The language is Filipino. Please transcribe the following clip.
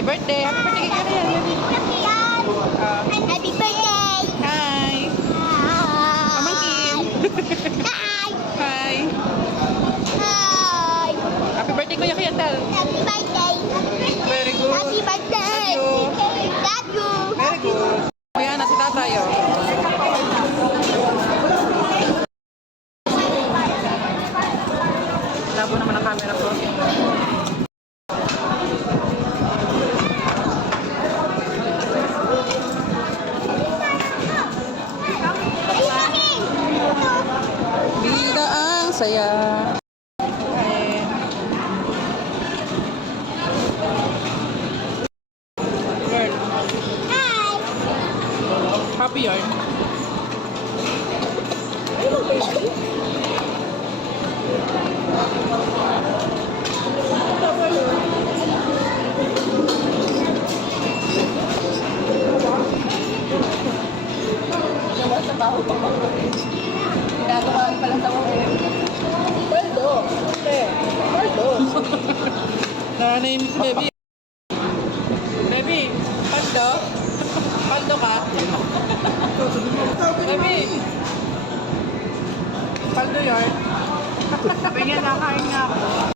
Happy birthday! Happy birthday kay Kaya yan, baby. Happy birthday! Hi! Pamangkin! Hi! Hi! Hi! Happy birthday, Kuya Kiyatal! Happy birthday! Very good! Happy birthday! Love you! Very good! Kuya, nasa tayo. Labo naman ang camera ko. Bida ang saya. Okay. Girl, Hi! happy yarn. Ginagawa pa lang sa mga Paldo! Paldo! Nanay si baby. Baby, paldo? Paldo ka? Baby! Paldo yarn. Sabi niya, nakain nga ako.